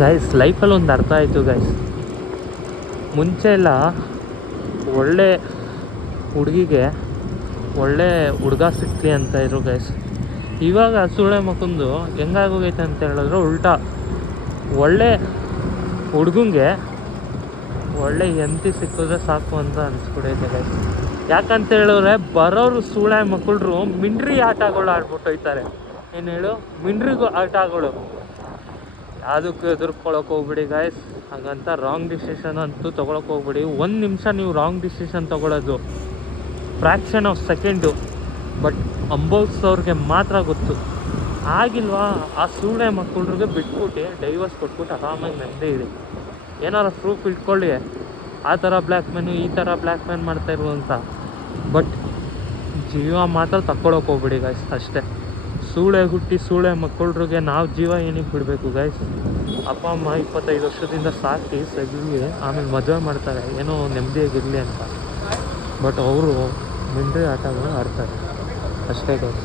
Guys ಲೈಫಲ್ಲಿ ಒಂದು ಅರ್ಥ ಆಯಿತು ಗೈಸ್. ಮುಂಚೆ ಎಲ್ಲ ಒಳ್ಳೆ ಹುಡುಗಿಗೆ ಒಳ್ಳೆ ಹುಡುಗ ಸಿಕ್ಲಿ ಅಂತ ಇರು ಗೈಸ್. ಇವಾಗ ಸೂಳೆ ಮಕ್ಕಂದು ಹೆಂಗಾಗೋಗೈತೆ ಅಂತ ಹೇಳಿದ್ರೆ ಉಲ್ಟಾ, ಒಳ್ಳೆ ಹುಡುಗಂಗೆ ಒಳ್ಳೆ ಹೆಂಡತಿ ಸಿಕ್ಕಿದ್ರೆ ಸಾಕು ಅಂತ ಅನಿಸ್ಬಿಡೈತೆ ಗೈಸ್. ಯಾಕಂತ ಹೇಳಿದ್ರೆ ಬರೋರು ಸೂಳೆ ಮಕ್ಕಳು ಮಿಂಡ್ರಿ ಆಟಗಳು ಆಡ್ಬಿಟ್ಟು ಹೋಯ್ತಾರೆ. ಏನು ಹೇಳು, ಮಿಂಡ್ರಿಗೂ ಆಟಗಳು. ಯಾವುದಕ್ಕೂ ಎದುರ್ಕೊಳ್ಳೋಕೆ ಹೋಗ್ಬಿಡಿ ಗಾಯ್ಸ್. ಹಾಗಂತ ರಾಂಗ್ ಡಿಸಿಷನ್ ಅಂತೂ ತೊಗೊಳಕ್ಕೆ ಹೋಗ್ಬಿಡಿ. ಒಂದು ನಿಮಿಷ ನೀವು ರಾಂಗ್ ಡಿಸಿಷನ್ ತೊಗೊಳೋದು ಫ್ರ್ಯಾಕ್ಷನ್ ಆಫ್ ಸೆಕೆಂಡು, ಬಟ್ ಅನುಭವಿಸೋರಿಗೆ ಮಾತ್ರ ಗೊತ್ತು. ಆಗಿಲ್ವಾ, ಆ ಸೂಳೆ ಮಕ್ಕಳಿಗೆ ಬಿಟ್ಬಿಟ್ಟು ಡೈವರ್ಸ್ ಕೊಟ್ಬಿಟ್ಟು ಆರಾಮಾಗಿ ನೆಮ್ಮದಿ ಇದೆ. ಏನಾರು ಪ್ರೂಫ್ ಇಟ್ಕೊಳ್ಳಿ, ಆ ಥರ ಬ್ಲ್ಯಾಕ್ ಮ್ಯಾನು ಈ ಥರ ಬ್ಲ್ಯಾಕ್ ಮ್ಯಾನ್ ಮಾಡ್ತಾಯಿರು ಅಂತ. ಬಟ್ ಜೀವ ಮಾತ್ರ ತಕ್ಕೊಳಕ್ಕೆ ಹೋಗ್ಬಿಡಿ ಗಾಯ್ಸ್ ಅಷ್ಟೇ. ಸೂಳೆ ಹುಟ್ಟಿ ಸೂಳೆ ಮಕ್ಕಳಿಗೆ ನಾವು ಜೀವ ಏನಕ್ಕೆ ಬಿಡಬೇಕು ಗಾಯ್ಸ್? ಅಪ್ಪ ಅಮ್ಮ 25 ವರ್ಷದಿಂದ ಸಾಕಿ ಸಗಿ ಆಮೇಲೆ ಮದುವೆ ಮಾಡ್ತಾರೆ, ಏನೋ ನೆಮ್ಮದಿಯಾಗಿರಲಿ ಅಂತ. ಬಟ್ ಅವರು ಮಿಂಡ್ರಿ ಆಟಗಳು ಆಡ್ತಾರೆ ಅಷ್ಟೇ ಗಾಯ್ಸ್.